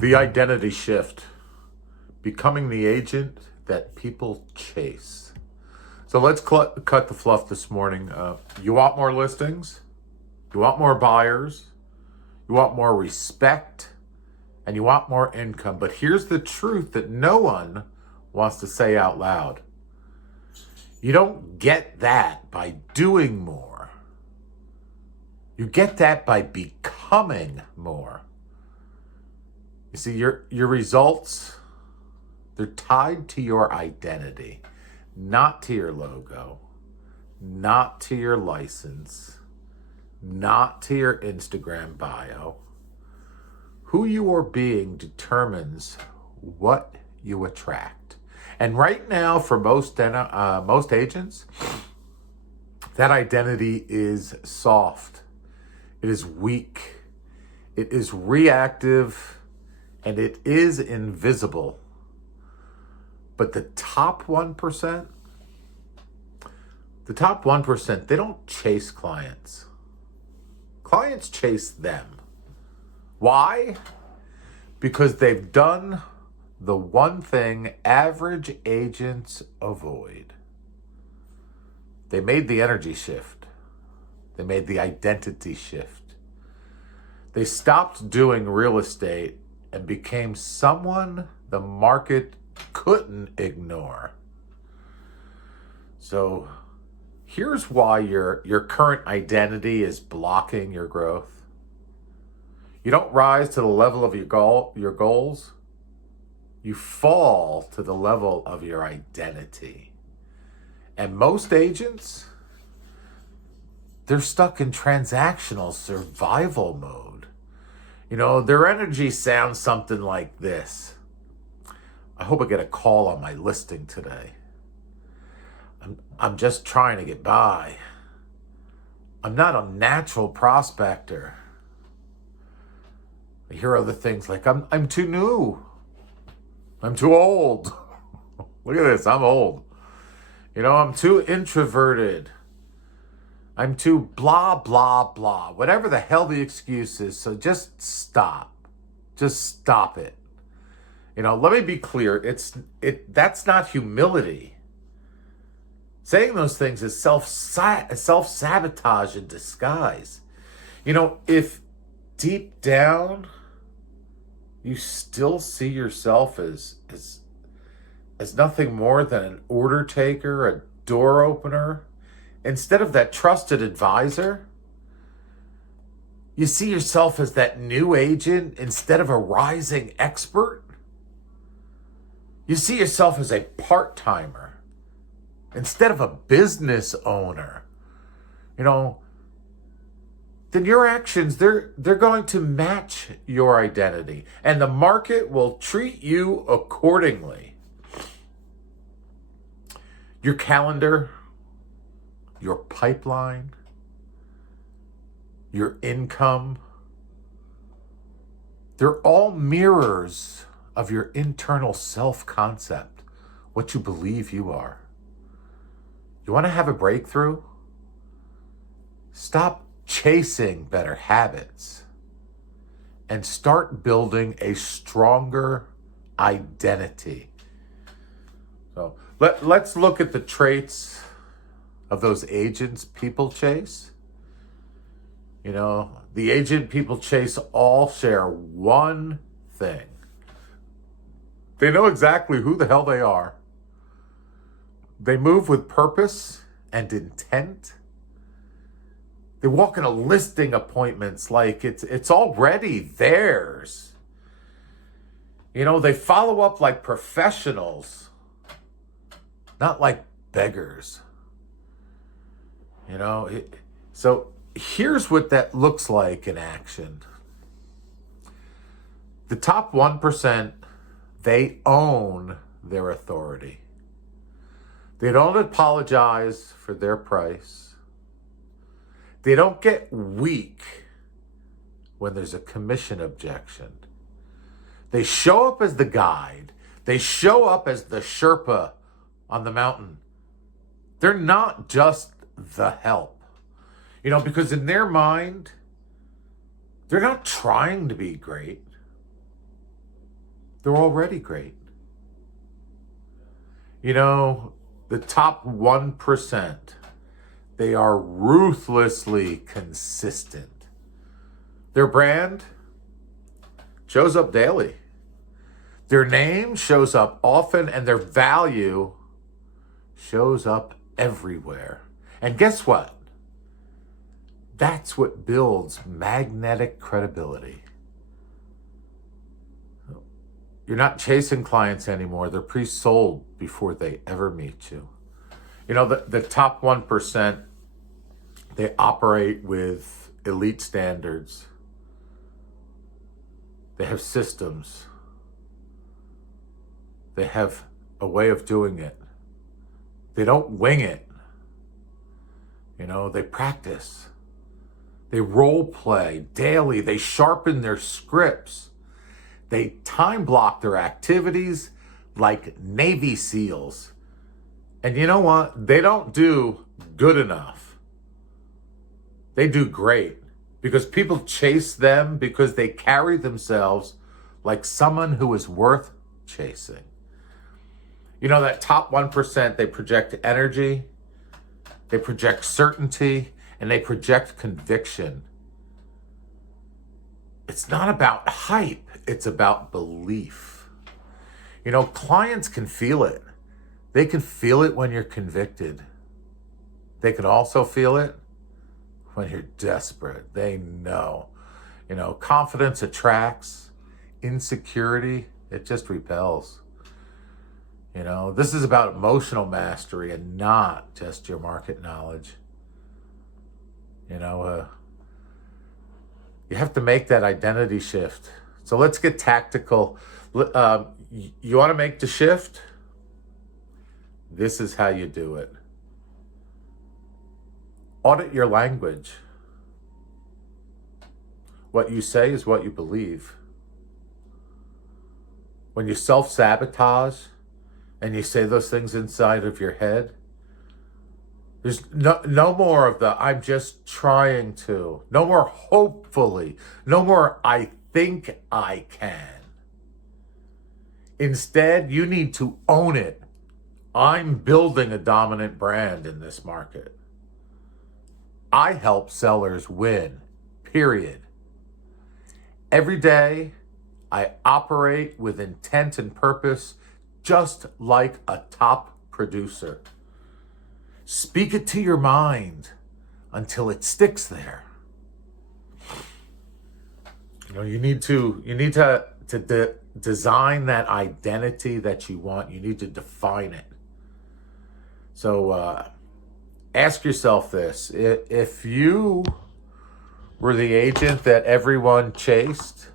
The identity shift, becoming the agent that people chase. So let's cut the fluff this morning. You want more listings, you want more buyers, you want more respect, and you want more income. But here's the truth that no one wants to say out loud. You don't get that by doing more. You get that by becoming more. You see, your results, they're tied to your identity, not to your logo, not to your license, not to your Instagram bio. Who you are being determines what you attract. And right now, for most agents, that identity is soft. It is weak. It is reactive. And it is invisible. But the top 1%, they don't chase clients. Clients chase them. Why? Because they've done the one thing average agents avoid. They made the energy shift. They made the identity shift. They stopped doing real estate and became someone the market couldn't ignore. So here's why your current identity is blocking your growth. You don't rise to the level of your goals. You fall to the level of your identity. And most agents, they're stuck in transactional survival mode. You know, their energy sounds something like this. I hope I get a call on my listing today. I'm just trying to get by. I'm not a natural prospector. I hear other things like, I'm too new. I'm too old. Look at this, I'm old. You know, I'm too introverted. I'm too blah, blah, blah. Whatever the hell the excuse is. So just stop. Just stop it. You know, let me be clear. That's not humility. Saying those things is self-sabotage in disguise. You know, if deep down you still see yourself as nothing more than an order taker, a door opener, instead of that trusted advisor, you see yourself as that new agent instead of a rising expert. You see yourself as a part-timer instead of a business owner. You know, then your actions, they're going to match your identity, and the market will treat you accordingly. Your calendar, your pipeline, your income, they're all mirrors of your internal self-concept, what you believe you are. You want to have a breakthrough? Stop chasing better habits and start building a stronger identity. So let's look at the traits of those agents people chase. You know, the agent people chase all share one thing. They know exactly who the hell they are. They move with purpose and intent. They walk into listing appointments like it's already theirs. You know, they follow up like professionals, not like beggars. You know, so here's what that looks like in action. The top 1%, they own their authority. They don't apologize for their price. They don't get weak when there's a commission objection. They show up as the guide. They show up as the Sherpa on the mountain. They're not just the help. You know, because in their mind, they're not trying to be great. They're already great. You know, the top 1%, they are ruthlessly consistent. Their brand shows up daily. Their name shows up often, and their value shows up everywhere. And guess what? That's what builds magnetic credibility. You're not chasing clients anymore. They're pre-sold before they ever meet you. You know, the top 1%, they operate with elite standards. They have systems. They have a way of doing it. They don't wing it. You know, they practice. They role play daily. They sharpen their scripts. They time block their activities like Navy SEALs. And you know what? They don't do good enough. They do great because people chase them because they carry themselves like someone who is worth chasing. You know, that top 1%, they project energy, they project certainty, and they project conviction. It's not about hype, it's about belief. You know, clients can feel it. They can feel it when you're convicted. They can also feel it when you're desperate. They know. You know, confidence attracts, insecurity, it just repels. You know, this is about emotional mastery and not just your market knowledge. You know, you have to make that identity shift. So let's get tactical. You want to make the shift? This is how you do it. Audit your language. What you say is what you believe. When you self-sabotage and you say those things inside of your head, there's no more of the I'm just trying to. No more hopefully. No more I think I can. Instead, you need to own it. I'm building a dominant brand in this market. I help sellers win, period. Every day, I operate with intent and purpose, just like a top producer. Speak it to your mind until it sticks there. You know, you need to design that identity that you want. You need to define it. So ask yourself this: if you were the agent that everyone chased,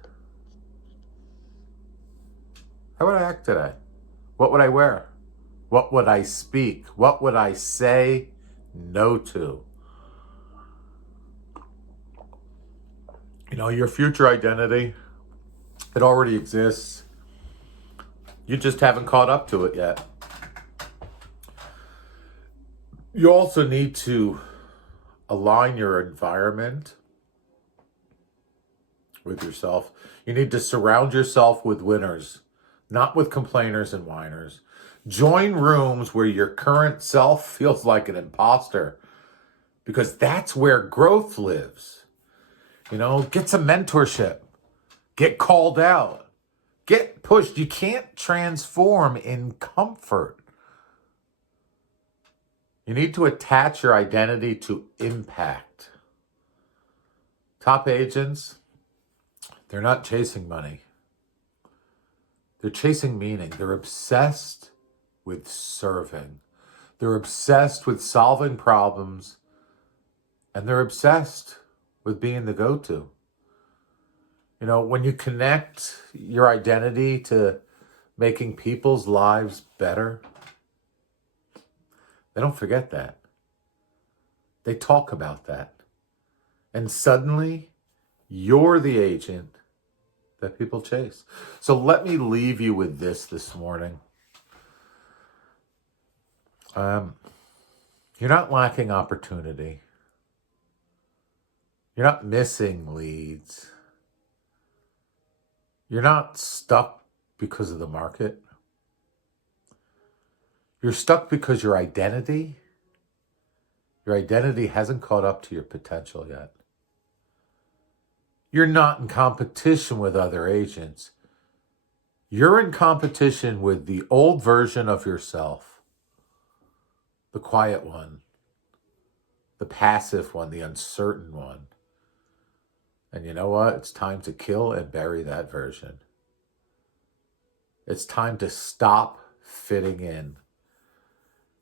how would I act today? What would I wear? What would I speak? What would I say no to? You know, your future identity, it already exists. You just haven't caught up to it yet. You also need to align your environment with yourself. You need to surround yourself with winners, not with complainers and whiners. Join rooms where your current self feels like an imposter, because that's where growth lives. You know, get some mentorship, get called out, get pushed. You can't transform in comfort. You need to attach your identity to impact. Top agents, they're not chasing money. They're chasing meaning. They're obsessed with serving. They're obsessed with solving problems. And they're obsessed with being the go-to. You know, when you connect your identity to making people's lives better, they don't forget that. They talk about that. And suddenly, you're the agent that people chase. So let me leave you with this morning. You're not lacking opportunity. You're not missing leads. You're not stuck because of the market. You're stuck because your identity hasn't caught up to your potential yet. You're not in competition with other agents. You're in competition with the old version of yourself, the quiet one, the passive one, the uncertain one. And you know what? It's time to kill and bury that version. It's time to stop fitting in.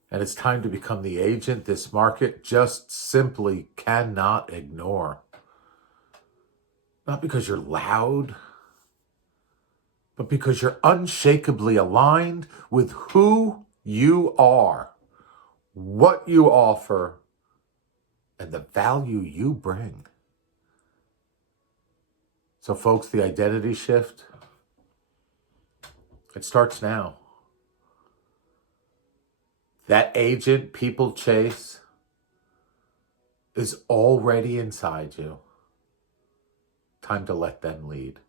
And it's time to become the agent this market just simply cannot ignore. Not because you're loud, but because you're unshakably aligned with who you are, what you offer, and the value you bring. So folks, the identity shift, it starts now. That agent people chase is already inside you. Time to let them lead.